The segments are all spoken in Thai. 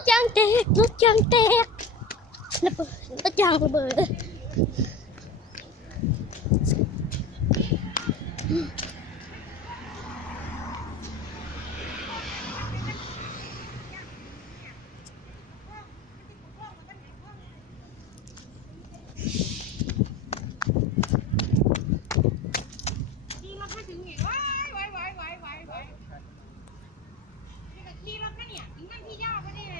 ถยางแตกรถยางแตกระเบิดรถยางระเบิดรถยาง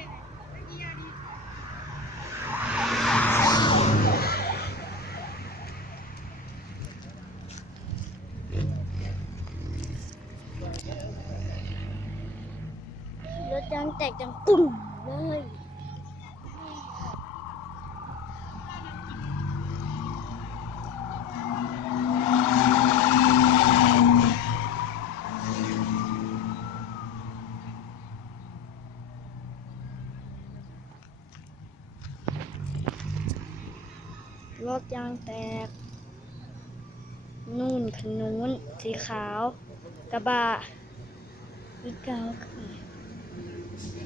แตกจังปุ้งเลย รถยางแตก นู่นคันนู้น สีขาว กระบะอีกเกา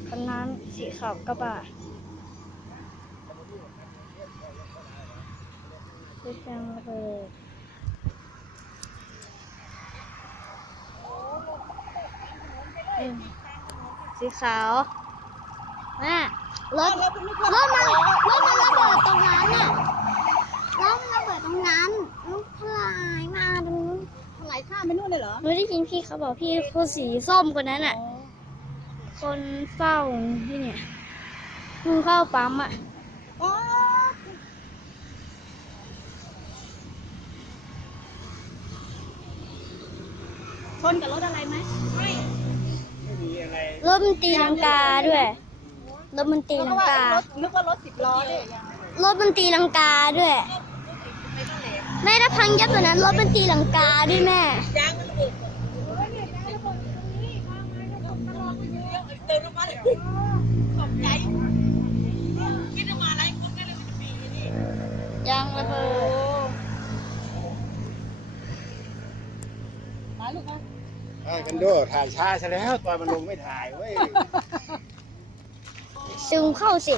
คันนั้นสีขาวกระบะรถยางระเบิดสีขาวแม่รถรถมันรถมันระเบิดตรงนั้นน่ะรถมันระเบิดตรงนั้นลูกพลายมาตรงนู้น ไหลข้ามไปนู่น เลยเหรอหนูได้ยินพี่เขาบอกพี่คนสีส้มคนนั้นอะ คนเฝ้าที่เนี่ยมึงเข้าปั๊มอะอ๋อชนกับรถอะไรไหมไม่รถมันตีลังกาด้วยรถมันตีเพลัราะงว่าการถนึกว่ารถสิบล้อเลยรถมันตีลังกาด้วย แม่ถ้าพังยับตัวนั้นรถมันตีลังกาด้วยแม่ ยางมันระเบิด เติมน้ำมันตกใจคิดว่ามาอะไรคนก็เลยมันจะมีนี่ยังเลยเบิดมาลูกมาเออกันโดถ่ายช้าซะแล้วตอนมันลงไม่ถ่ายเว้ย ซึมเข้าสิ